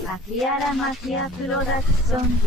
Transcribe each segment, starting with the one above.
Macchiara Macchia Production.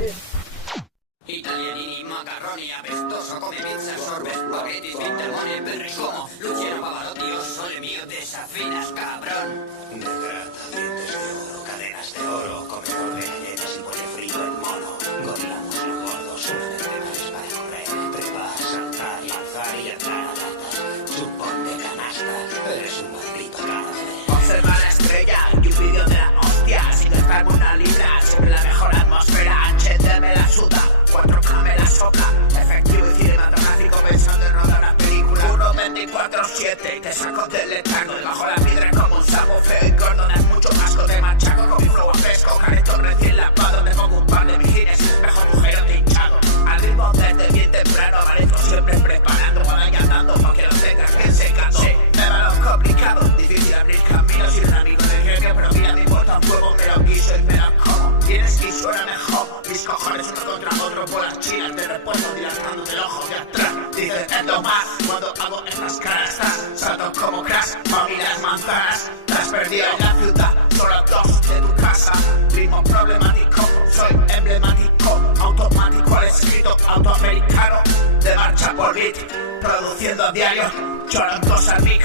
Italianini, macarroni, apestoso, come pizza, sorbet, spaghetti, pintermoni e berri como Luciano Pavarotti, yo soy mío, desafinas, cabrón. De grata, dientes de oro, cadenas de oro, comedor de galletas y huele frío en mono. Gorilamos los gordos, una de trenes para correr, trepar, saltar, lanzar y entrar a latas. Chupón de canasta, eres un maldito cadáver. Observa la estrella y un vídeo de la hostia, sin gastarme una libra, siempre la mejor atmósfera. HT me la suda, 4K me la sopla, efectivo y cinematográfico pensando en rodar una película. 1.24/7 y te saco del letargo, debajo la piedra como un sapo feo y gordo, das mucho asco, te machaco con mi flow a fresco, careto recién lavado, me pongo un par de vigines y espejo agujero hinchado. Al ritmo desde bien temprano, amanezco siempre preparando, cuando vaya andando pa' que lo tengas bien secado. Sí, me va lo complicado, difícil abrir caminos, soy un amigo del genio, pero mira, me importa un huevo, me lo guiso y me lo como. Tienes que suena mejor, mis cojones uno contra otro por las chinas, de repuesto dilatando del ojo de atrás. Dices esto más, cuando hago estas caras, salto como crash, mami las manzanas. Te has perdido en la ciudad, solo dos de tu casa. Ritmo problemático, soy emblemático, automático al escrito, autoamericano, de marcha por beat, produciendo a diario, chorantos al mic,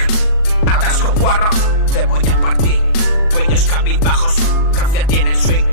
atasco guarro, te voy a partir, cuellos cabizbajos, gracia tiene swing,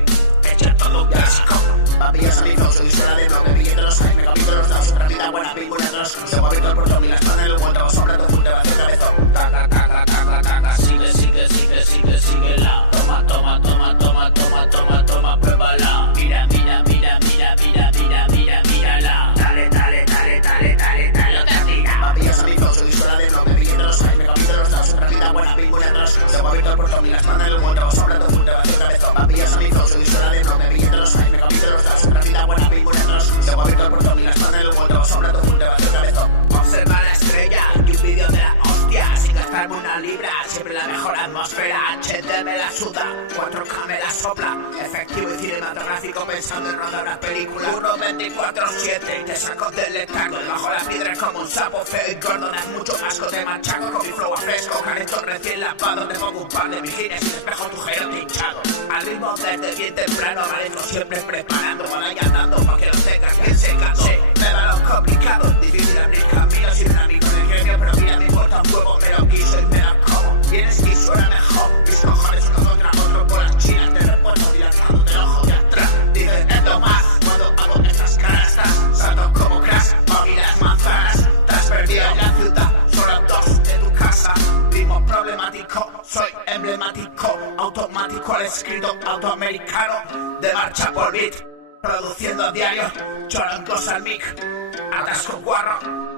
echa todo un clásico. Papillas a mi flow, soy sola de bloque, billete los hay, me capito los dados, otra vida buena, pingo de los se mueve todo el portón y las panas en el guantado, sobre todo full, hacia el cabezón. Taca, taca, taca, taca, sigue, sigue, sigue, sigue, síguela. Toma, toma, toma, toma, toma, toma, toma, pruébala. Mira, mira, mira, mira, mira, mira, mira, mírala. Dale, dale, dale, dale, dale, dale, otra tira. Papillas a mi flow, soy sola de bloque, billete los hay, me capito los dados, otra vida buena, pingo de los se mueve todo el portón y las panas en el guantado, sobre todo full, hacia el cabezón. Papillas a mi flow, soy sola de bloque, billete los hay, me capito los dados, otra vida buena, pingo de los se mueve todo el portón y las panas en el guantado, sobre todo full, hacia el cabezón. Observa la estrella y un vídeo de la hostia, sin gastarme una libra, siempre la mejor atmósfera. HT me la suda, 4K me la sopla, efectivo y cinematográfico pensando en rodar una película. 1.24/7 y te saco del letargo, debajo la piedra como un sapo feo y gordo, das mucho asco, te machaco con mi flow a fresco, careto recién lavado, te pongo un par de vigines y espejo tu gero hinchado. Al ritmo desde bien temprano, amanezco siempre preparando, cuando vaya andando pa' que lo tengas bien secado. Sí, me va lo complicado, difícil abrir caminos, soy un amigo del genio, pero mira, me importa un huevo, me lo guiso y me lo como. Tienes que suena mejor, mis cojones uno contra otro por las chinas, te repuesto dilatando del ojo de atrás. Dices esto más, cuando hago estas caras, salto como crash, mami las manzanas. Te has perdido en la ciudad, solo dos de tu casa. Ritmo problemático, soy emblemático, automático al escrito, autoamericano, de marcha por beat, produciendo a diario, chorangos al mic, atasco guarro.